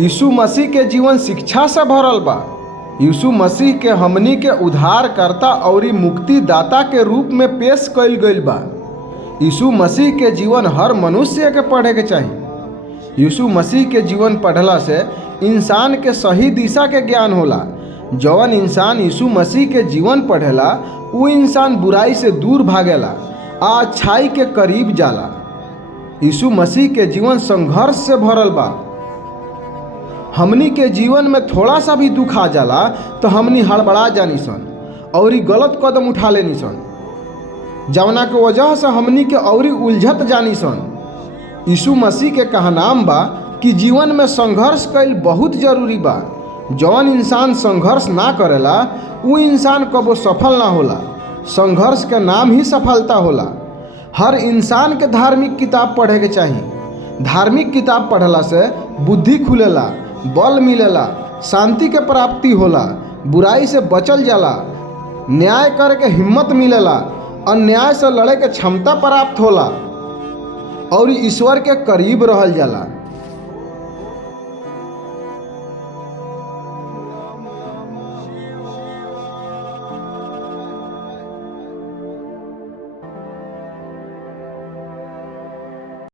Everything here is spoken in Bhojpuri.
यीशु मसीह के जीवन शिक्षा से भरल बा। यीशु मसीह के हमनी के उद्धारकर्ता और मुक्तिदाता के रूप में पेश कइल गइल बा। यीशु मसीह के जीवन हर मनुष्य के पढ़े के चाहिए। यीशु मसीह के जीवन पढ़ला से इंसान के सही दिशा के ज्ञान होला। जौन इंसान यीशु मसीह के जीवन पढ़ेला वो इंसान बुराई से दूर भागेला आ अच्छाई के करीब जाला। यीशु मसीह के जीवन संघर्ष से भरल बा। हमनी के जीवन में थोड़ा सा भी दुख आ जाला तो हमनी हड़बड़ा जानी सन और गलत कदम उठा लेनी सन, जवना के वजह से हमनी के और उलझत जानी सन। यीशु मसीह के कहनाम बा कि जीवन में संघर्ष कईल बहुत जरूरी बा। जौन इंसान संघर्ष ना करेला वो इंसान कबो सफल ना होला। संघर्ष के नाम ही सफलता होला। हर इंसान के धार्मिक किताब पढ़े के चाहिए। धार्मिक किताब पढ़ला से बुद्धि खुलेला, बल मिलेला, शांति के प्राप्ति होला, बुराई से बचल जाला, न्याय करे के हिम्मत मिलेला, अन्याय से लड़े के क्षमता प्राप्त होला और ईश्वर के करीब रहल जाला।